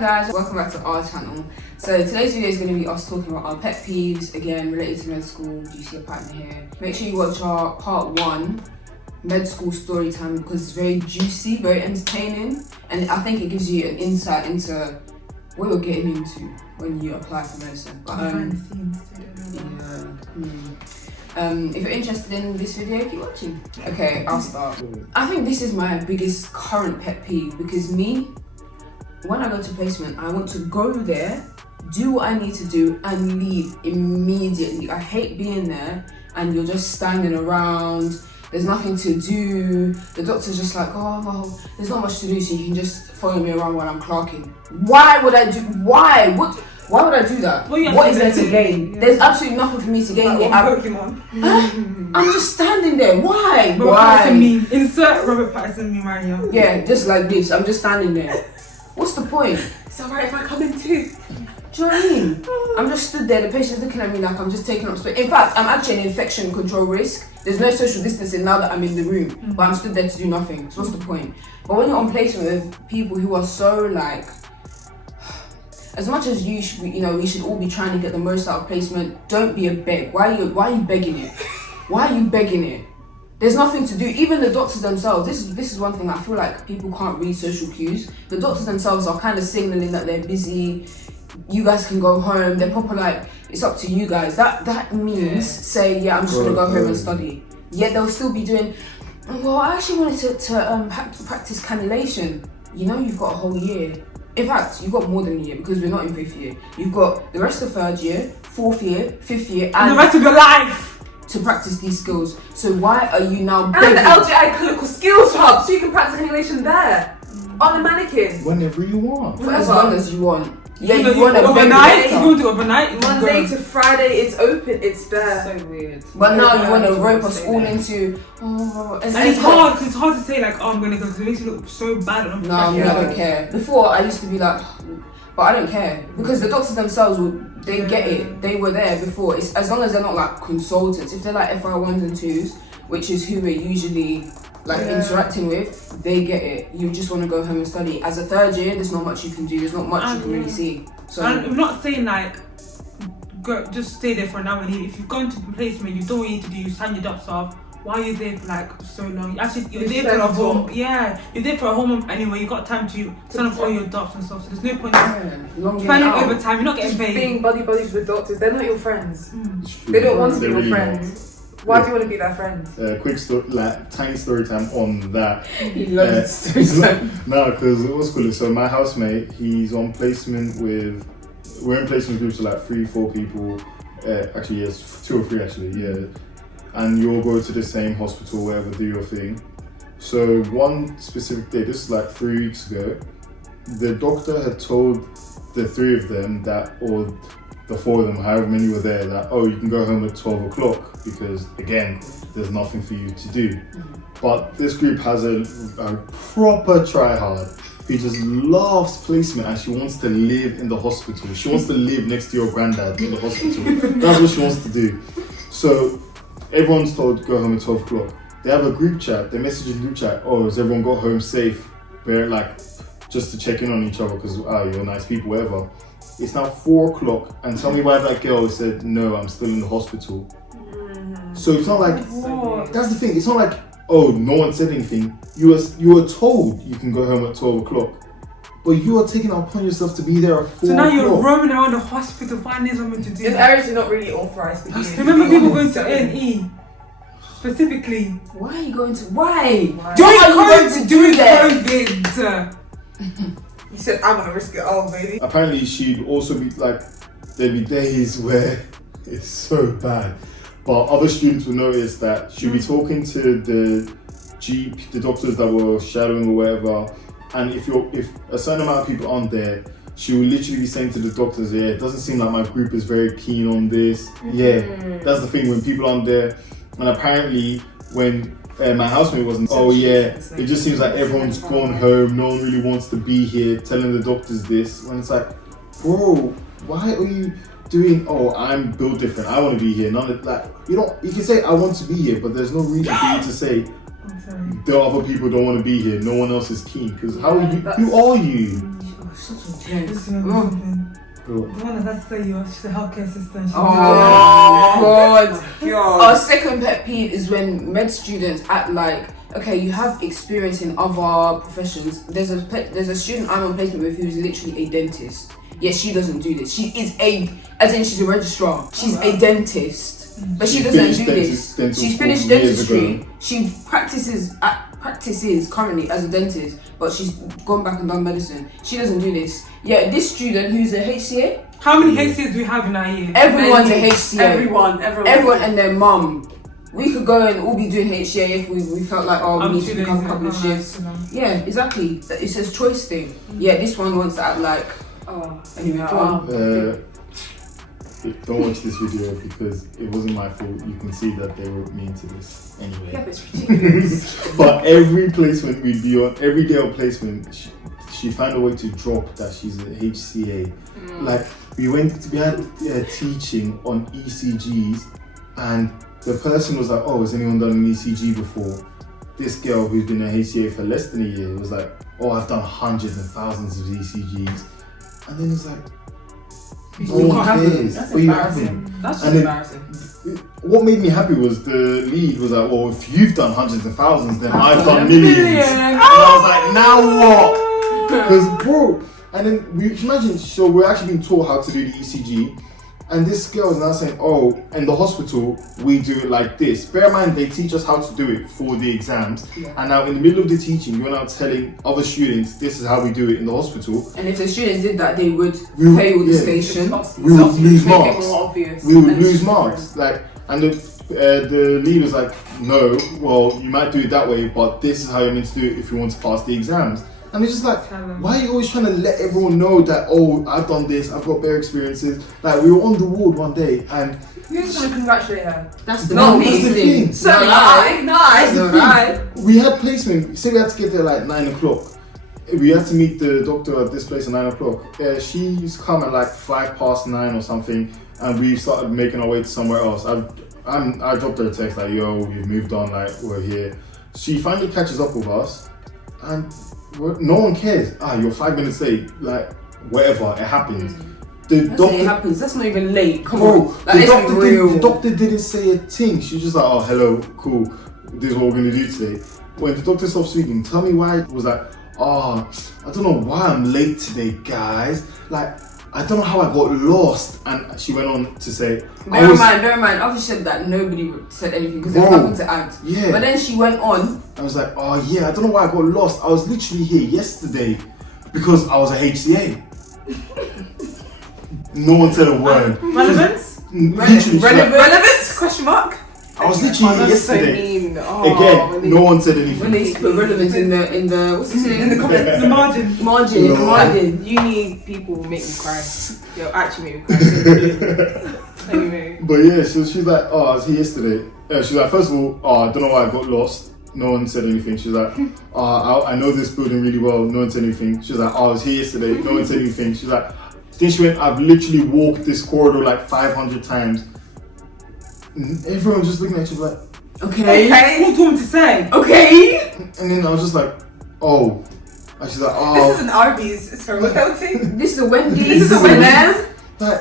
guys, welcome back to our channel. So today's video is going to be us talking about our pet peeves, again related to med school. Do you see a pattern here? Make sure you watch our part 1 med school story time because it's very juicy, very entertaining, and I think it gives you an insight into what you're getting into when you apply for medicine. But, if you're interested in this video, keep watching. Okay, I'll start. I think this is my biggest current pet peeve because when I go to placement, I want to go there, do what I need to do and leave immediately. I hate being there and you're just standing around, there's nothing to do. The doctor's just like, oh, well, there's not much to do, so you can just follow me around while I'm clerking. Why would I do that? What is there to gain? Yeah. There's absolutely nothing for me to gain here. Pokemon. I'm just standing there. Why? Why? Insert Robert Pattinson meme right here. Yeah, just like this. I'm just standing there. What's the point? It's alright if I come in too. Do you know what I mean? I'm just stood there, the patient's looking at me like I'm just taking up space. In fact, I'm actually an infection control risk. There's no social distancing now that I'm in the room, but I'm stood there to do nothing. So what's the point? But when you're on placement with people who are so like, as much as we should all be trying to get the most out of placement, don't be a beg. Why are you begging it? Why are you begging it? There's nothing to do. Even the doctors themselves, this is one thing I feel like people can't read social cues. The doctors themselves are kind of signaling that they're busy. You guys can go home. They're proper like, it's up to you guys. That means say, yeah, I'm just gonna go home and study. Yet they'll still be doing, well, I actually wanted to practice cannulation. You know, you've got a whole year. In fact, you've got more than a year because we're not in 5th year. You've got the rest of 3rd year, 4th year, 5th year, and the rest of your life to practice these skills. So why are you now begging? And the LGI Clinical Skills Hub, so you can practice cannulation there on the mannequin. Whenever you want. For as long as you want. Yeah, you want to overnight. You want to overnight. Monday to Friday, it's open. It's there. So weird. But now you want to rope us all into. And it's hard. Cause it's hard to say like, oh, I'm gonna go because it makes you look so bad. No, I don't care. Before I used to be like, but I don't care because the doctors themselves they get it. They were there before. It's as long as they're not like consultants. If they're like FR1s and 2s, which is who we're usually like interacting with, they get it. You just want to go home and study. As a 3rd year, there's not much you can do. There's not much you can really see. So I'm not saying like go just stay there for an hour and leave. If you've gone to placement, you don't what you need to do. You sign your docs off. Why are you there for like so long? You're there for a whole you're there for a whole month anyway. You got time to sign off all your docs and stuff. So there's no point in spending overtime. You're not getting paid. Being buddies with doctors, they're not your friends. They don't want to be your friends. Why do you want to be their friend? Quick story, like tiny story time on that. He loves story time. No, because what's cool is so my housemate, he's on placement with. We're in placement groups of like 3-4 people. Actually, yes, 2 or 3 actually. Yeah, and you all go to the same hospital, wherever, do your thing. So one specific day, this is like 3 weeks ago, the doctor had told the 3 of them that, or the 4 of them, however many were there, that, oh, you can go home at 12 o'clock because, again, there's nothing for you to do. But this group has a proper try-hard who just loves placement and she wants to live in the hospital. She wants to live next to your granddad in the hospital. That's what she wants to do. So everyone's told to go home at 12 o'clock. They have a group chat. They message in group chat, oh, has everyone got home safe? They're like, just to check in on each other because, you're nice people, whatever. It's now 4 o'clock and tell me why that girl said, no, I'm still in the hospital. So it's not like, that's the thing, it's not like, oh, no one said anything. You were told you can go home at 12 o'clock. But you are taking it upon yourself to be there at 4 o'clock. So now you're roaming around the hospital finding something to do. In areas you're not really authorised to be. Remember people going to A&E? Specifically. Why are you going to, why? What are you going to do there? You said, I'm gonna risk it all, baby. Apparently she'd also be like, there'd be days where it's so bad. But other students will notice that she'll be talking to the doctors that were shadowing or whatever. And if a certain amount of people aren't there, she will literally be saying to the doctors, yeah, it doesn't seem like my group is very keen on this. Yeah, that's the thing when people aren't there. And apparently when my housemate wasn't, oh yeah, it just seems like everyone's gone home, no one really wants to be here, telling the doctors this. When it's like, bro, why are you doing, oh, I'm built different, I want to be here. None of that. You can say I want to be here, but there's no reason for you to say the other people don't want to be here, no one else is keen. Because how are you, who are you? such a This joke. is gonna be Oh. something. Cool. The one that has to say she's a healthcare assistant. She's God. God. Our second pet peeve is when med students act like, okay, you have experience in other professions. There's a student I'm on placement with who's literally a dentist. Yet she doesn't do this. She is as in she's a registrar. She's a dentist, but she doesn't finished do this. dental She's school finished years dentistry. ago. She practices currently as a dentist, but she's gone back and done medicine. She doesn't do this. Yeah, this student who's a HCA. How many HCs do we have in our year? Everyone's a Many. HCA. Everyone. And their mum. We could go and all be doing HCA if we felt like, oh, we I'm need to too become a lazy, couple of I'm shifts. nice, Yeah, exactly. It's a choice thing. Yeah, this one wants to act like. Oh, Anyway, go on. Don't watch this video because it wasn't my fault. You can see that they were mean to this anyway. yeah, but it's ridiculous. But every placement we'd be on, every day of placement, she found a way to drop that she's a HCA. Like we had teaching on ECGs, and the person was like, "Oh, has anyone done an ECG before?" This girl who's been a HCA for less than a year was like, "Oh, I've done hundreds and thousands of ECGs," and then it's like, no one cares. That's But you embarrassing. haven't. That's just And then- embarrassing. What made me happy was the lead was like, "Well, if you've done hundreds and thousands, then I've done millions." And I was like, "Now what?" Because bro, and then we imagine. So we're actually being taught how to do the ECG, and this girl is now saying, "Oh, in the hospital we do it like this." Bear in mind, they teach us how to do it for the exams, and now in the middle of the teaching, you're now telling other students, "This is how we do it in the hospital." And if the students did that, they would We- fail the yeah. station. We would lose marks. Obvious. We would And it's lose just marks. Like, and the lead was like, "No, well, you might do it that way, but this is how you're meant to do it if you want to pass the exams." And it's just like, why are you always trying to let everyone know that, "Oh, I've done this, I've got better experiences"? Like, we were on the ward one day, and Who's going to congratulate her? That's the No, main that's the thing. thing. So No, nice. that's the Right. thing. We had placement. Say we had to get there like 9 o'clock. We had to meet the doctor at this place at 9 o'clock. She used to come at like 9:05 or something, and we started making our way to somewhere else. I dropped her a text like, "Yo, we've moved on, like we're here." She finally catches up with us, and no one cares. You're 5 minutes late. Like whatever, it happens. The That's it happens. That's not even late. Come bro, on. Like, let's be real. the doctor didn't say a thing. She was just like, "Oh, hello, cool. This is what we're gonna do today." When the doctor stopped speaking, tell me why it was like, "Oh, I don't know why I'm late today, guys. Like, I don't know how I got lost." And she went on to say, Bear in mind, after she said that, nobody said anything because there's Bro, nothing to add. yeah. But then she went on. I was like, "Oh yeah, I don't know why I got lost. I was literally here yesterday because I was a HCA." No one said a word. Relevance? Literally, she's like, Relevance? Question mark? I was literally here That's so yesterday. mean. Oh, Again, no one said When anything. they put relevance in the what's his name? In the comments. The margin. Margin. No. Margin. Uni people make me cry. Yo, actually make me cry. Anyway. But yeah, so she's like, "Oh, I was here yesterday." She's like, "First of all, I don't know why I got lost." No one said anything. She's like, I know this building really well." No one said anything. She's like, "Oh, I was here yesterday." No one said anything. She's like, then she went, "I've literally walked this corridor like 500 times." And everyone was just looking at each other like, Okay. What do you want me to say? Okay. and then I was just like, "Oh." And she's like, This "Oh." is an Arby's. It's her hotel thing. This is a Wendy's. This is a Wendy's. Like,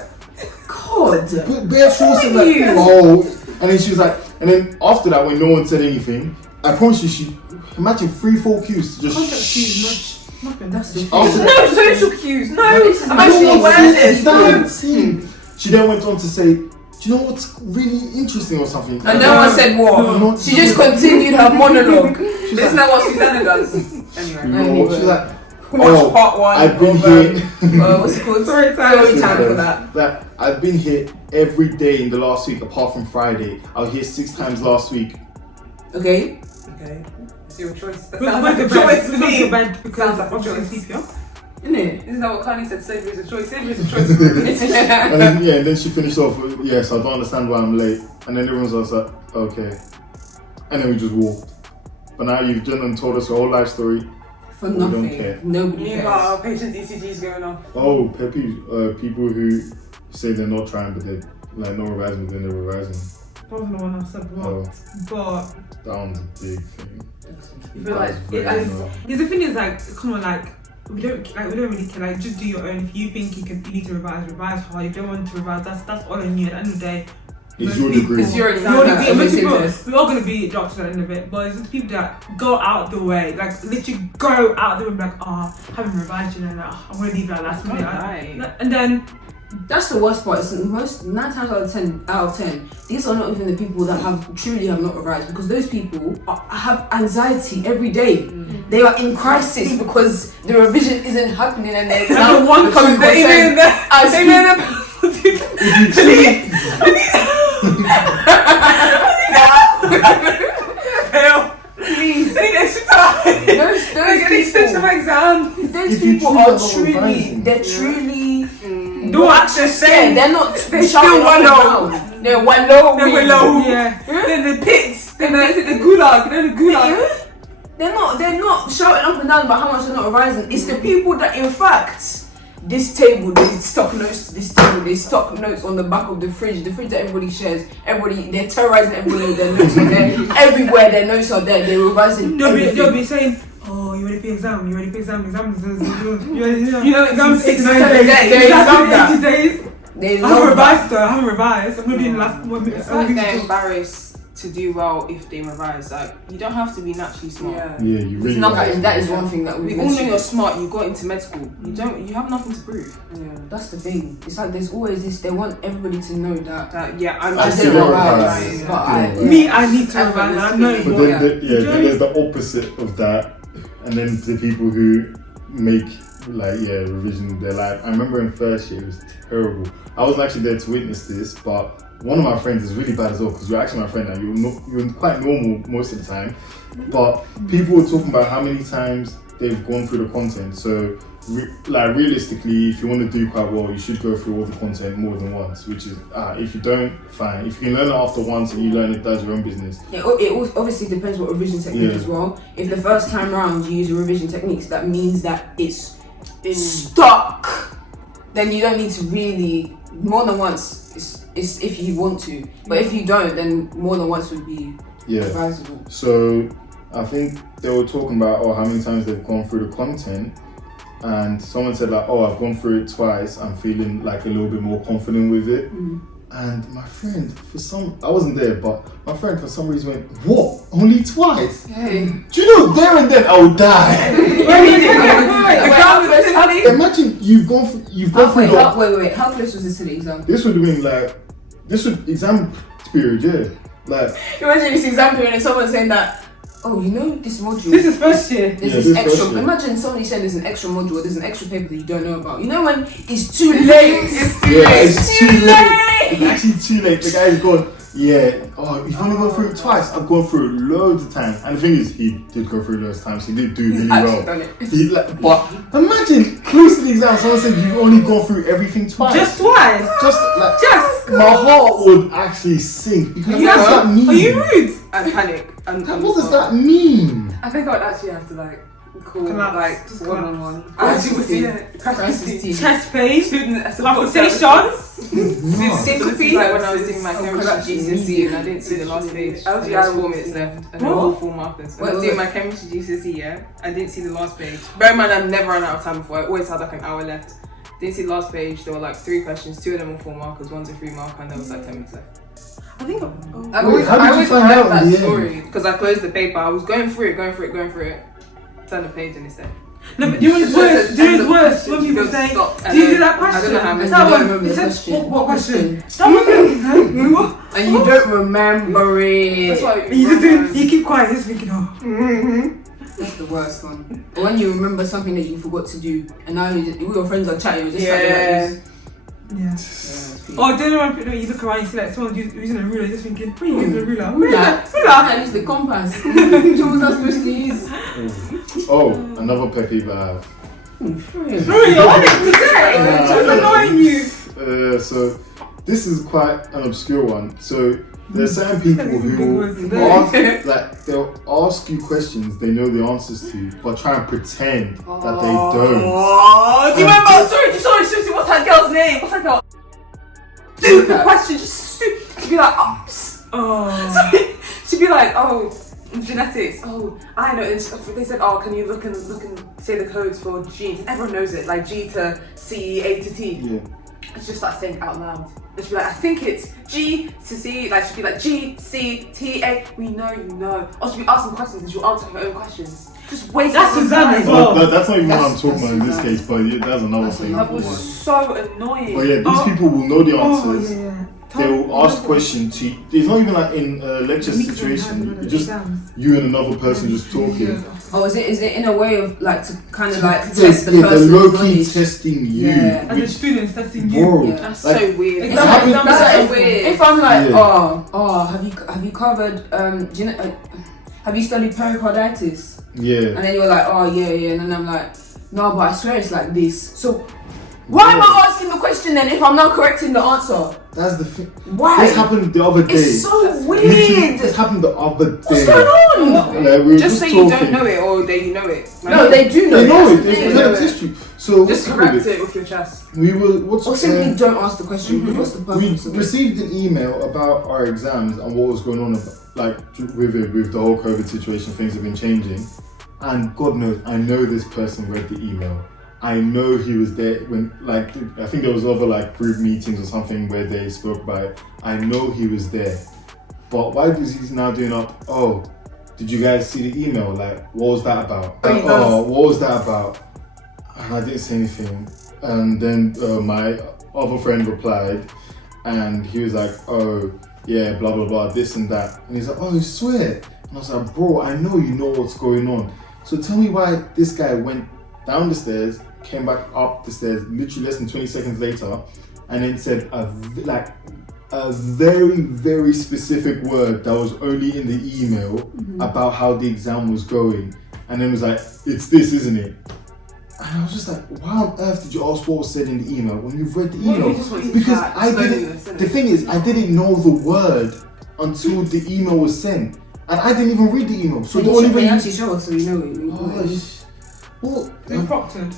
God. but bare forcing like, you? "Oh." And then she was like, and then after that, when no one said anything, I promise you, she imagine 3-4 queues to just Contact fees, nothing. That's the After thing. that- No social cues. No. This is I'm my actually thing. aware of this. No. She then went on to say, "Do you know what's really interesting or something?" And no one said what. She just continued her monologue. She's Isn't that what Susanna does? Anyway. No, she's like, Watch part one. I've been of, here. what's it called? Story time. Story time for that. Like, I've been here every day in the last week apart from Friday. I was here 6 times last week. Okay. Okay. It's your choice. That But sounds like like a the bed, choice to it's not the me. bed because Sounds like a obviously choice. sleep, yeah? Isn't it? Isn't that what Carly said? Slavery is a choice. Slavery is a choice. For And then, yeah, and then she finished off with, "Yes, I don't understand why I'm late." And then everyone's just like, "Okay." And then we just walked. But now you've done and told us your whole life story. For We don't nothing. care. Nobody Meanwhile, cares. our patient's ECG is going off. Oh, Pepe, people who say they're not trying, but they're like not revising, but then they're revising. That wasn't the one I said, Oh, but that one's a big thing. I feel like That's very it, annoying. the thing is like, come on, like we don't really care. Like, just do your own. If you think you need to revise hard. If you don't want to revise, that's all on you. At the end of the day, it's your degree. It's your exam. We're all gonna be doctors at the end of it, but it's just people that go out the way, like literally go out the way, like, I haven't revised, you know, like, I'm gonna leave that last minute, and then. That's the worst part. It's most 9 times out of 10, these are not even the people that truly have not revised, because those people have anxiety every day. They are in crisis because the revision isn't happening, and they're the one coming Please. They need extra time. Those people are truly, they're truly. Don't actually say. They're not. They're still wallow. They're wallow. Yeah. Then the pits. Then the gulag. Then the gulag. They're not shouting up and down about how much they're not revising. It's the people that, in fact, this table, they stock notes to this table, they stock notes on the back of the fridge that everybody shares. They're terrorizing everybody with their notes are there. Everywhere their notes are there, they're revising. They'll be saying, oh, you ready for exam? You ready for exam? Exams. You know, exams 6 days. They I haven't revised. I'm gonna be in the last 1 minute. It's like they're embarrassed to do well if they revise. Like, you don't have to be naturally smart. Yeah, you really. That is one thing that we all know you're smart. You got into med school. You have nothing to prove. Yeah, that's the thing. It's like there's always this. They want everybody to know that. I'm I just didn't revise. revise, but I need to revise. I know. But then there's the opposite of that, and then the people who make revision. They're like, I remember in first year it was terrible. I wasn't actually there to witness this, but one of my friends is really bad as well, because you're actually my friend and you're quite normal most of the time. But people were talking about how many times they've gone through the content. So realistically, if you want to do quite well, you should go through all the content more than once. Which is if you don't, fine. If you can learn it after once and you learn it, does your own business. Yeah, it obviously depends what revision technique as well. If the first time round you use a revision techniques, that means that it's stuck. Then you don't need to really more than once. It's if you want to, but if you don't, then more than once would be advisable. So I think they were talking about how many times they've gone through the content, and someone said like, I've gone through it twice. I'm feeling like a little bit more confident with it. And my friend, I wasn't there, but my friend for some reason went, what? Only twice? Hey. Do you know, there and then I would die. Imagine you've gone through. Wait. How close was this to the exam? This would have been exam period, yeah. Like, imagine this exam period and someone saying that, this module. This is first year. This is extra. Imagine somebody saying there's an extra module, there's an extra paper that you don't know about. You know when it's too late? It's too late. It's actually too late. The guy's gone, you've only gone through it twice. I've gone through it loads of times. And the thing is, he did go through it loads of times. He did do really well. Done it. But imagine, close to the exam, someone said you've only gone through everything twice. Just twice? My heart would actually sink. Because what does that mean? Are you rude? I panic. What does that mean? I think I would actually have to call one-on-one. Crisis team. Chest pain. Palpitations. Syncope. Like when I was doing my chemistry GCSE and I didn't see the last page. There was 4 minutes left and there were 4 markers. When I was doing my chemistry GCSE, I didn't see the last page. Bear in mind, I've never run out of time before. I always had an hour left. Didn't see the last page. There were 3 questions. 2 of them were 4 markers. 1's a 3 marker, and there was 10 minutes left. I think I always heard that story because I closed the paper. I was going through it. Turn the page and it's there. No, but you know what's worse? When people say, do you do that question? I don't know how many. That one. It says, what question? And you don't remember it. That's why you keep quiet, just thinking, That's the worst one. Or when you remember something that you forgot to do, and now your friends are chatting, you're just like this. Yeah. Or then when you look around, you see someone using a ruler, just thinking, what are you using a ruler? Ruler. I use the compass. What was I supposed to use? Another pet peeve I have. Really, what did you say? What's annoying you? So this is quite an obscure one. So there's certain people who they'll ask you questions they know the answers to, but try and pretend that they don't. Oh, do you remember? Sorry, what's that girl's name? What's that girl? Stupid question, just stupid. She'd be like, She'd be like, genetics. Oh, I know. They said, oh, can you look and say the codes for genes? And everyone knows it, like G to C, A to T. Yeah. I just start saying it out loud. And she'd be like, I think it's G to C. Like she'd be like G, C, T, A. We know, you know. Or she'd be asking questions and she'll answer her own questions. Just waste That's time. Suzanne as well. That's not even what I'm talking about in this case, but yeah, that's another thing. That was so annoying. But yeah, these people will know the answers. Yeah. They will ask questions to. It's not even like in a lecture situation. It's just you and another person just talking. Oh, is it in a way of like to kind of like They're test the person's low key knowledge? testing you. Yeah. And the students testing Bro, you. That's like, so weird. It's happened- That's so weird. If I'm like, Yeah. have you covered do you know, have you studied pericarditis? Yeah. And then you're like, oh yeah, and then I'm like, no, but I swear it's like this. So why am I asking the question then if I'm not correcting the answer? That's the thing. Why? This happened the other day. It's so Literally, weird. This happened the other day. What's going on? Like, we were Just say talking. you don't know it or that you know it. No, they do know. They know it. That's the They're thing. gonna test you. So Just what's correct happened? it with your chest. We were. What's Or simply don't ask the question. Because what's the we purpose of it? received an email about our exams and what was going on, like with the whole COVID situation. Things have been changing, and God knows, I know this person read the email. I know he was there when, like, I think there was other like group meetings or something where they spoke about it. I know he was there, but why is he now doing up? Oh, did you guys see the email? Like, what was that about? What was that about? And I didn't say anything. And then my other friend replied, and he was like, oh yeah, blah blah blah, this and that. And he's like, oh, you swear? And I was like, bro, I know you know what's going on. So tell me why this guy went down the stairs, came back up the stairs, literally less than 20 seconds later, and then said a very, very specific word that was only in the email about how the exam was going. And then was like, it's this, isn't it? And I was just like, why on earth did you ask what was said in the email when you've read the email? Because I didn't, the thing is, I didn't know the word until the email was sent. And I didn't even read the email. So the only way you actually show us so we know it. Well, They proctored.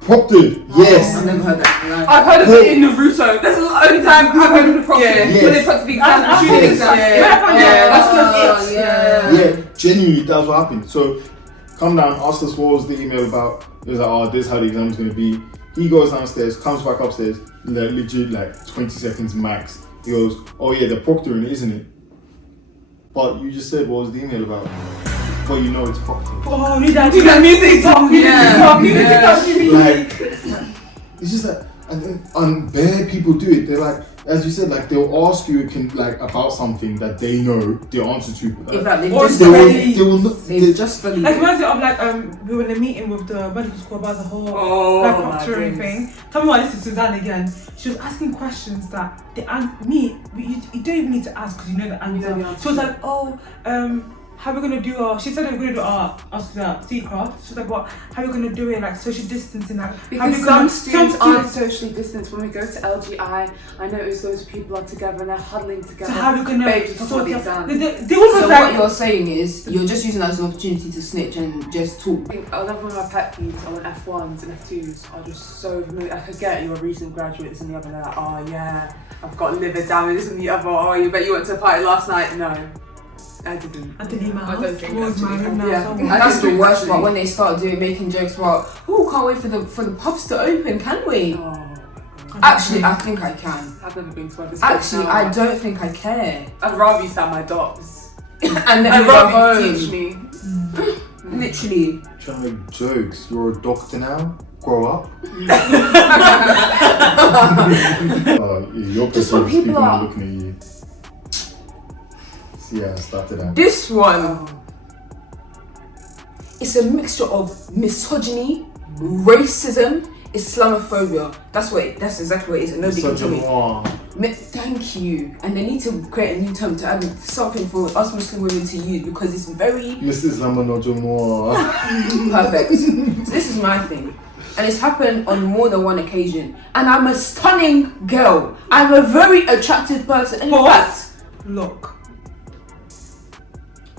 proctored, yes. I've never heard that. I've heard of it in Naruto. That's the only time I've heard of the proctor. Yeah. When they proctor the exam. I've shooting heard exam. it. Yeah. Yeah, genuinely, that's what happened. So, come down, asked us what was the email about. It was like, oh, this is how the exam's going to be. He goes downstairs, comes back upstairs, legit like 20 seconds max. He goes, oh yeah, the proctoring, isn't it? But you just said, what was the email about? But you know it's proctoring. Oh, need that music talk. Like, it's just like, and bare people do it. They're like, as you said, like they'll ask you about something that they know the answer to. In fact, they've Or just they will- studied. They will not. They've just studied. Like reminds me of like we were in a meeting with the medical school about the whole like proctoring thing. Tell me why this is Suzanne again. She was asking questions that you don't even need to ask because you know the answer. She was like, oh, how are we gonna do our? She said we're gonna do our C-craft. She was like, what? How are we gonna do it? Like social distancing? Like, Because some students aren't socially distanced. When we go to LGI, I notice loads of people are together and they're huddling together. So how are we gonna Babe, just talk sort about the it exam. out? They So almost what like you're saying is you're just using that as an opportunity to snitch and just talk. I think another one of my pet peeves on F1s and F2s are just so familiar. I could get you're a recent graduate, this and the other, and they're like, oh yeah, I've got liver damage, this and the other, oh you bet you went to a party last night. No, I didn't. I didn't I don't think was my actually. room now. Yeah. So That's the worst actually. part when they start making jokes about, oh, can't wait for the pubs to open, can we? Oh, Actually, I think I can. I've never been to one. Actually, I don't think I care. I'd rather you stand my dogs. And then I'd we go rather you teach home. me. Literally. Trying to make jokes. You're a doctor now. Grow up. Your Just when people people are- looking at you. See how I started out. This one is a mixture of misogyny, racism, Islamophobia. That's exactly what it is, and nobody can tell me. Thank you. And they need to create a new term to add something for us Muslim women to use because it's very Mrs. Lamanojomo. perfect. So this is my thing. And it's happened on more than one occasion. And I'm a stunning girl. I'm a very attractive person. And in fact, look.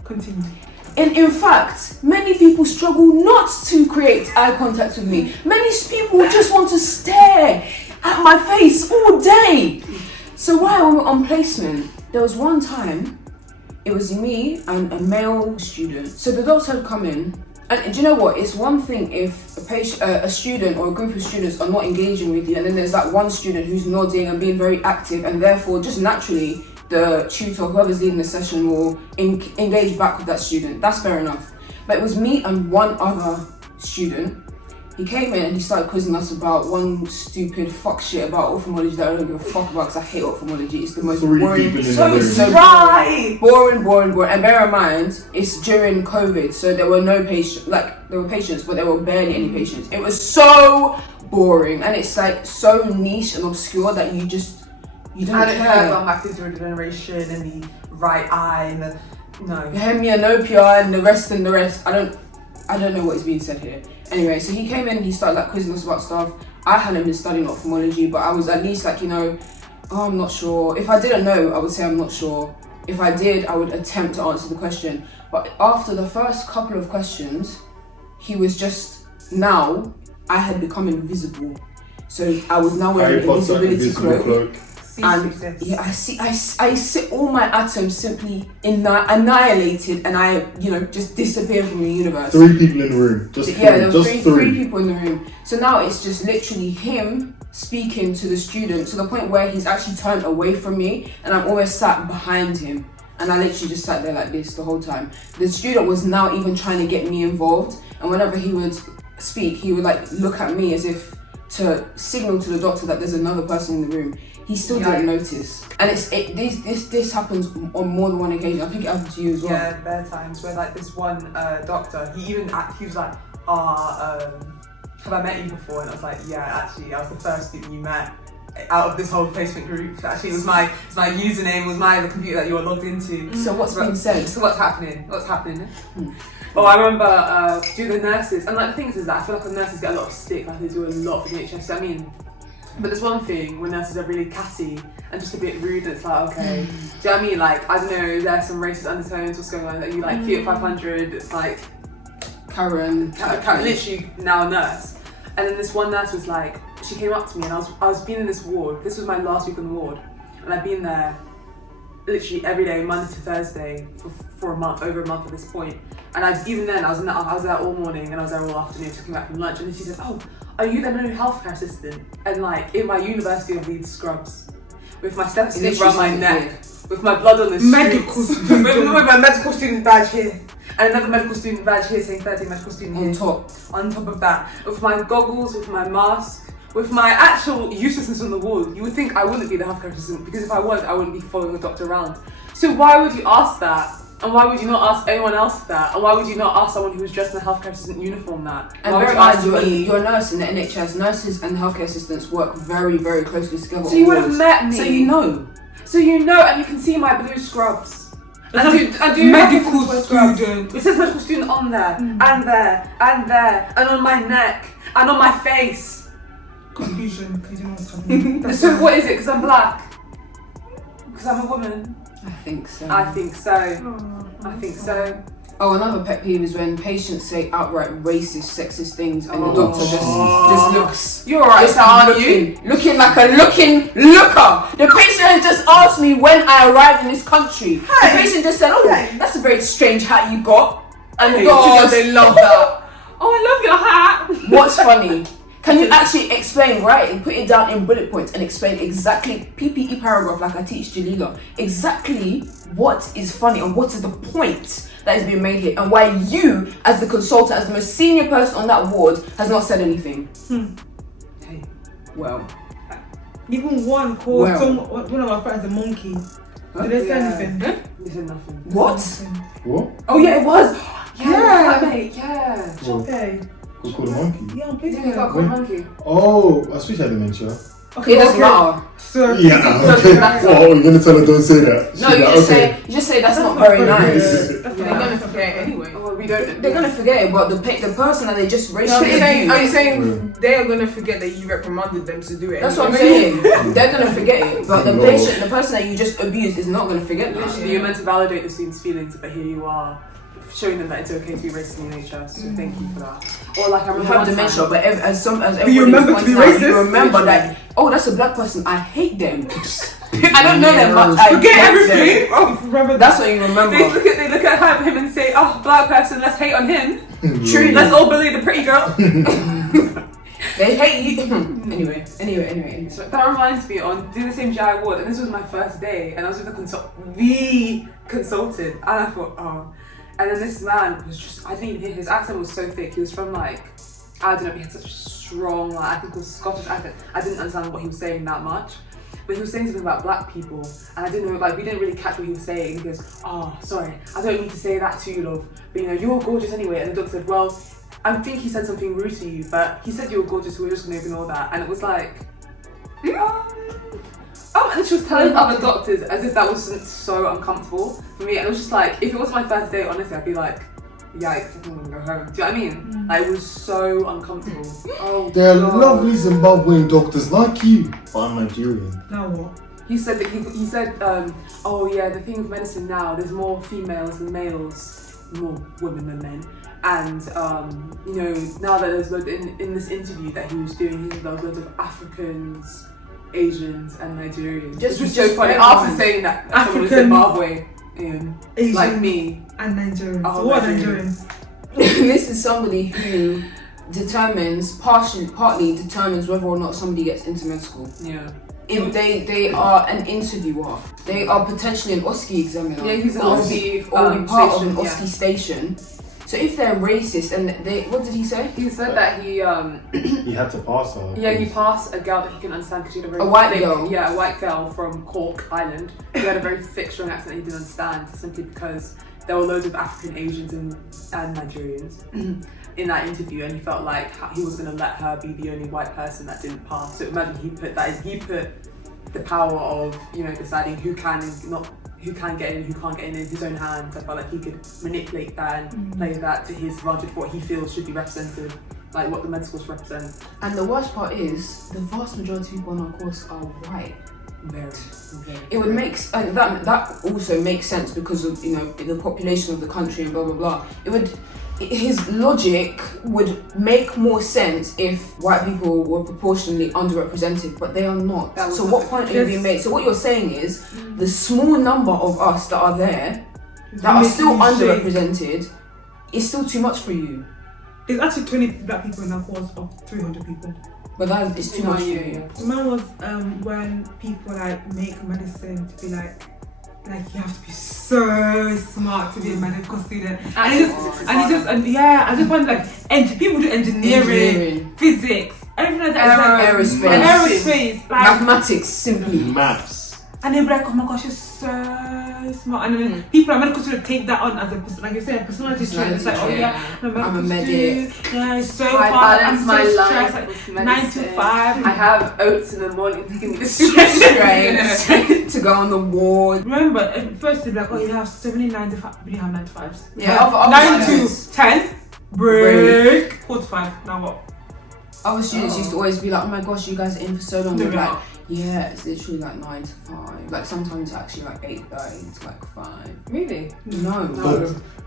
Continue. And in fact, many people struggle not to create eye contact with me. Many people just want to stare at my face all day. So while we were on placement, there was one time it was me and a male student. So the doctor had come in, and do you know what? It's one thing if a student or a group of students are not engaging with you, and then there's that one student who's nodding and being very active, and therefore just naturally the tutor, whoever's leading the session, will engage back with that student. That's fair enough. But it was me and one other student. He came in and he started quizzing us about one stupid fuck shit about ophthalmology that I don't give a fuck about because I hate ophthalmology. It's the most boring. So dry. Boring. And bear in mind, it's during COVID, so there were no patients. Like there were patients, but there were barely any patients. It was so boring, and it's like so niche and obscure that you don't I don't care. care about macular degeneration and the right eye and the hemianopia and the rest. I don't know what is being said here. Anyway, so he came in, he started like quizzing us about stuff. I hadn't been studying ophthalmology, but I was at least like, I'm not sure. If I didn't know, I would say I'm not sure. If I did, I would attempt to answer the question. But after the first couple of questions, he was just, now I had become invisible. So I was now wearing an invisibility cloak. And yeah, I see all my atoms simply annihilated, and I, just disappeared from the universe. 3 people in the room. There were three people in the room. So now it's just literally him speaking to the student to the point where he's actually turned away from me, and I'm almost sat behind him. And I literally just sat there like this the whole time. The student was now even trying to get me involved, and whenever he would speak, he would like look at me as if to signal to the doctor that there's another person in the room. He still didn't notice, and this happens on more than one occasion. I think it happened to you as well. Yeah, there are times where like this one doctor, he was like, have I met you before? And I was like, yeah, actually, I was the first student you met out of this whole placement group. Actually, it was my username, was the computer that you were logged into. So what's been said? So what's happening? Oh, I remember do the nurses, and like the thing is that I feel like the nurses get a lot of stick, like they do a lot for the NHS. I mean, but there's one thing when nurses are really catty and just a bit rude, and it's like, okay, do you know what I mean? Like, I don't know, there's some racist undertones, what's going on? Like, you like Fiat 500, it's like Karen, literally now a nurse. And then this one nurse was like, she came up to me, and I was being in this ward. This was my last week on the ward, and I'd been there literally every day, Monday to Thursday, for a month, over a month at this point. And even then, I was there all morning, and I was there all afternoon, just coming back from lunch. And then she said, "Oh, are you the new healthcare assistant?" And like in my University of Leeds scrubs, with my stethoscope around my neck, with my blood on the streets, with my medical student badge here, and another medical student badge here saying 30 medical student here. On top of that, with my goggles, with my mask, with my actual uselessness on the wall, you would think I wouldn't be the healthcare assistant, because if I was, I wouldn't be following the doctor around. So why would you ask that? And why would you not ask anyone else that? And why would you not ask someone who was dressed in a healthcare assistant uniform that? And bear in mind, you're a nurse in the NHS. Nurses and healthcare assistants work very, very closely together. So you would have met me. So you know. And you can see my blue scrubs. I do medical student. It says medical student on there, and there, and on my neck, and on my face. Confusion, because you know what's happening. So what is it? Because I'm black? Because I'm a woman? I think so. I think so. Oh, another pet peeve is when patients say outright racist, sexist things, and the doctor just looks. You're alright, so aren't you? Looking like a looker. The patient had just asked me when I arrived in this country. The patient just said, "Oh, that's a very strange hat you got." And they love that. Oh, I love your hat. What's funny? Can you actually explain, and put it down in bullet points and explain exactly, PPE paragraph like I teach Jalila, exactly what is funny and what is the point that is being made here, and why you, as the consultant, as the most senior person on that ward, has not said anything. Hey, well. Even one called one of our friends a monkey. Did they say anything? They said nothing. What? Oh yeah, it was. Yeah. Okay. Go call the monkey. Yeah, please. Yeah, got called monkey. Oh, I switched had dementia. Okay, it doesn't matter. So yeah, okay. Oh, you're gonna tell her don't say that. No, you just say that's not very nice. They're gonna forget it anyway. Oh, we don't. They're gonna forget it, but the person that they just racially abused. I'm saying they're gonna forget that you reprimanded them to do it. That's what I'm saying. They're gonna forget it, but the person that you just abused is not gonna forget that. Literally, you're meant to validate the student's feelings, but here you are, showing them that it's okay to be racist in the NHS. So thank you for that. Or like I remember have dementia, but as everybody you remember to be racist. you remember that. Oh, that's a black person. I hate them. I don't know them much. I Forget get everything. them. Remember That's what you remember. They look at him and say, "Oh, black person, let's hate on him. Truly. Let's all bully the pretty girl." They hate you. anyway. So that reminds me on doing the same GI award, and this was my first day, and I was with the consultant, and I thought, oh. And then this man was just, I didn't even hear, his accent was so thick. He was from like, I don't know, he had such a strong, like, I think it was Scottish accent. I didn't understand what he was saying that much. But he was saying something about black people, and I didn't know, like, we didn't really catch what he was saying. He goes, "Oh, sorry, I don't mean to say that to you, love, but you know, you're gorgeous anyway." And the doctor said, "Well, I think he said something rude to you, but he said you were gorgeous, so we're just gonna ignore that." And it was like, and she was telling other doctors as if that wasn't so uncomfortable for me. And it was just like, if it was my first day, honestly, I'd be like, yikes, I'm gonna go home. Do you know what I mean? Like, it was so uncomfortable. Oh, There are God. lovely Zimbabwean doctors like you, but I'm Nigerian. Now what? He said that he said, oh yeah, the thing with medicine now, there's more females than males, more women than men. And you know, now that there's in this interview that he was doing, there was loads of Africans, Asians, and Nigerians. Just was so funny. After saying that, someone in Zimbabwe, like me, and Nigerians. Oh, What are Nigerians? This is somebody who partly determines whether or not somebody gets into med school. Yeah. If they are an interviewer, they are potentially an OSCE examiner. Yeah, he's an or OSCE or be part station, of an OSCE station. So if they're racist and what did he say? He said that he had to pass her. Yeah, he passed a girl that he can understand because she had a very white girl. Yeah, a white girl from Cork Island. He had a very thick, strong accent that he didn't understand simply because there were loads of African, Asians, and Nigerians in that interview, and he felt like he was going to let her be the only white person that didn't pass. So imagine he put the power of, you know, deciding who can get in and who can't get in his own hands. I felt like he could manipulate that and play that to his advantage, what he feels should be represented, like what the med schools represent. And the worst part is, the vast majority of people on our course are white. Very. It would make that also makes sense because of, you know, the population of the country and blah blah blah. His logic would make more sense if white people were proportionally underrepresented, but they are not. So what point are you being made? So what you're saying is the small number of us that are there that are still underrepresented is still too much for you. There's actually 20 black people in our course of 300 people. But that is too much for you. Mine was when people like make medicine to be like you have to be so smart to be a medical student. I just find like people do engineering, physics, everything like that. Aerospace, like mathematics, simply maths. And they'll be like, oh my gosh, you're so smart. And then people at medical students take that on as a, like you said, personality trait. It's like, oh yeah, I'm a medic. Yeah, it's so hard. I'm my so life stressed. with Like, 9 medicine. to 5. I have oats in the morning to give me the strength to go on the ward. Remember, at first they'd be like, oh, you have 79 to 5. We didn't have 9 to 5s. Yeah, 9 to 10. Break. 4 to 5. Now what? Other students used to always be like, oh my gosh, you guys are in for so long. They're like, yeah, it's literally like 9 to 5. Like sometimes it's actually like 8:30 to like 5. Really? No.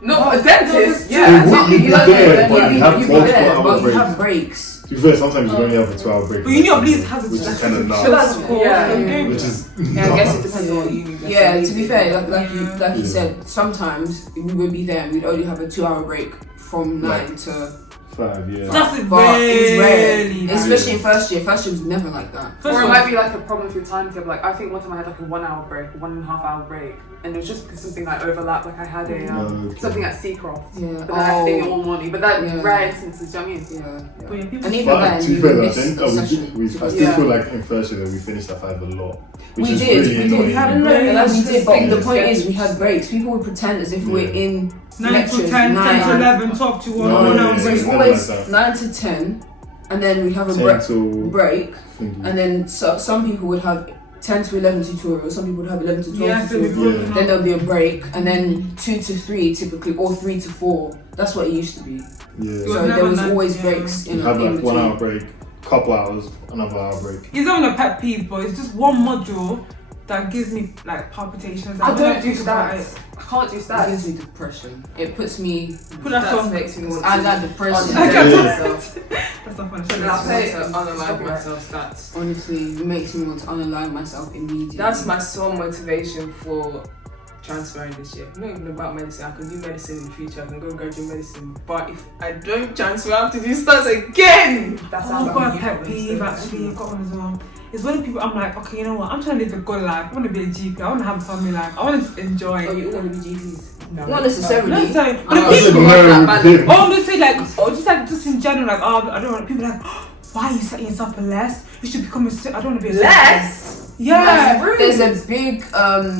Not a dentist. Yeah, Yeah. you there, but you have multiple hour you have breaks. breaks. To be fair, sometimes you only have a 12-hour break. But uni of least has a which is kind of So nuts. that's cool. Yeah. Which is Yeah, I guess it depends on what uni. Yeah, to be fair, like you said, sometimes we would be there and we'd only have a 2-hour break from 9 to 5, yeah. That's but it's rare, really especially in first year. First year was never like that. Or it might be like a problem with your timetable. Like I think one time I had like a 1-hour break, a 1.5-hour break, and it was just because something like overlapped. Like I had a something at Seacroft, Yeah. but then I had to take it all morning. But that rare instances, do you know what I mean? Yeah. But yeah, people And even But then, to be you fair, I missed think a session. I still feel like in first year that we finished at 5 a lot. Which We is did, really we did. annoying. We had a break. we did, but the Yeah. point is we had breaks. People would pretend as if we're in 9 lectures, to 10, 10 to 9. 11, 12 to 1. No, So it's yeah, always like that. 9 to 10, and then we have a 10 till break, thingy. and then some people would have 10 to 11 tutorials, some people would have 11 to 12 Yeah, so tutorials. Yeah. Then there'll be a break, and then 2 to 3 typically, or 3 to 4. That's what it used to be. Yeah. So never there was 9, always yeah. breaks in You have like between. 1 hour break, couple hours, another hour break. It's not even a pet peeve, but it's just one module that gives me like palpitations. I don't do think about stats. I can't do It stats. gives me depression. It puts me. Put that That on. makes me want I to. got depression. myself. That's not funny. Makes me I'll say want it. to unalive myself. That's Honestly, it makes me want to unalive myself immediately. that's my sole motivation for transferring this year. Not even about medicine. I can do medicine in the future. I can go graduate medicine. But if I don't transfer, I have to do stats again. That Oh, sounds I've like got a a pet problem, peeve so- actually. I've got one as well. It's when people, I'm like, okay, you know what? I'm trying to live a good life. I want to be a GP. I want to have a family life. I want to enjoy. Oh, you all want to be GPs? not necessarily. No, sorry. Oh, But I said people, no. oh, I'm just saying like, or just in general, like, oh, I don't want people like, oh, why are you setting yourself for less? You should become a. I don't want to be a Less? Yeah. There's a big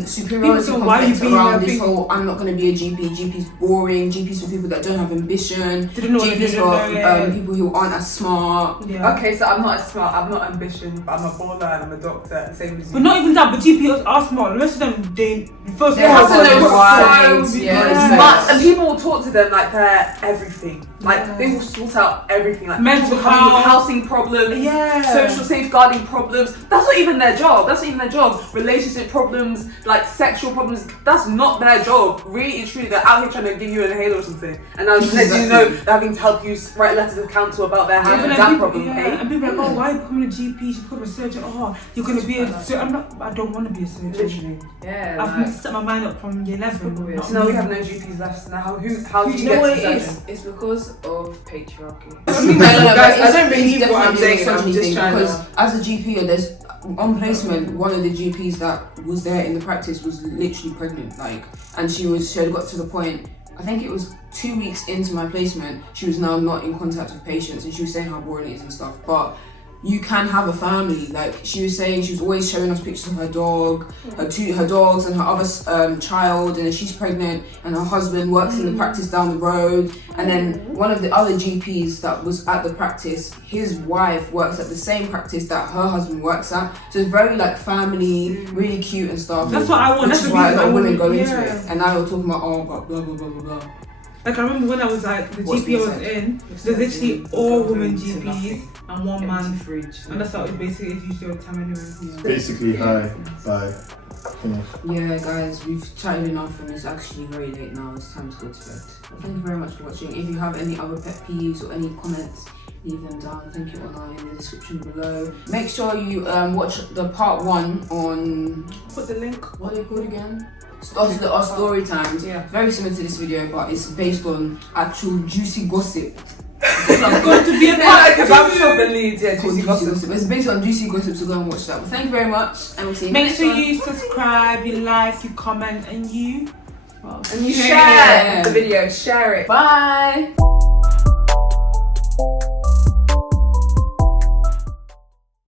superiority People say, why are you complex being around a this big- whole I'm not going to be a GP, GP's boring, GP's for people that don't have ambition, Didn't know what GP's they for did. people who aren't as smart. Yeah. Okay, so I'm not as smart, I'm not ambition, but I'm a baller and I'm a doctor, same as you. But not even that, but GPs are smart. The rest of them, they first They of have all, to know so what's yeah, Yeah. much, and people will talk to them like they're everything. Like Yeah. they will sort out everything. Like Mental people coming with health. housing problems, Yeah. social safeguarding problems. That's not even their job. That's not even their job. Relationship problems, like sexual problems. That's not their job. Really and truly, they're out here trying to give you an inhaler or something, and now let you know they're having to help you write letters to council about their Yeah, but having then that people, problem. yeah, Hey, and people are like, oh, why are you becoming a GP? You should become a surgeon. Oh, you're going to be a surgeon. I don't want to be a surgeon. literally. Yeah. I've set my mind up from year 11. Not So now we me. have no GPs left. So now how do Do you you know get what to it surgeon? is? It's because of patriarchy. Guys, I don't believe it's what I'm definitely saying. a I'm misogyny just thing trying because to. as a GP, there's on placement. One of the GPs that was there in the practice was literally pregnant, like, and she had got to the point. I think it was 2 weeks into my placement, she was now not in contact with patients, and she was saying how boring it is and stuff. But you can have a family. Like she was saying, she was always showing us pictures of her dog, her dogs, and her other child, and then she's pregnant, and her husband works in the practice down the road. And then one of the other GPs that was at the practice, his wife works at the same practice that her husband works at. So it's very like family, really cute and stuff. That's what I want. Which That's is the why a reason lot I of women want go it. into Yeah. it, and now you're talking about blah blah blah blah blah. Like I remember when I was like the What's GP I was been said? in, there's literally all women To GPs nothing. and one Empty man, fridge. and that's how it basically is usually all the time anyway. Basically, hi, bye. Finish. Yeah, guys, we've chatted enough and it's actually very late now. It's time to go to bed. Well, thank you very much for watching. If you have any other pet peeves or any comments, leave them down. Thank you online in the description below. Make sure you watch the part 1 on Put the link. what are they called again? Our story times. Yeah. Very similar to this video, but it's based on actual juicy gossip. It's going to be a Yeah, part kebab shop two. in Leeds. Yeah, Called juicy gossip. It's based on juicy gossip, so go and watch that. Well, thank you very much, and we'll see you Make next sure one. you subscribe, you like, you comment, and you. And you Share. share the video. Share it. Bye.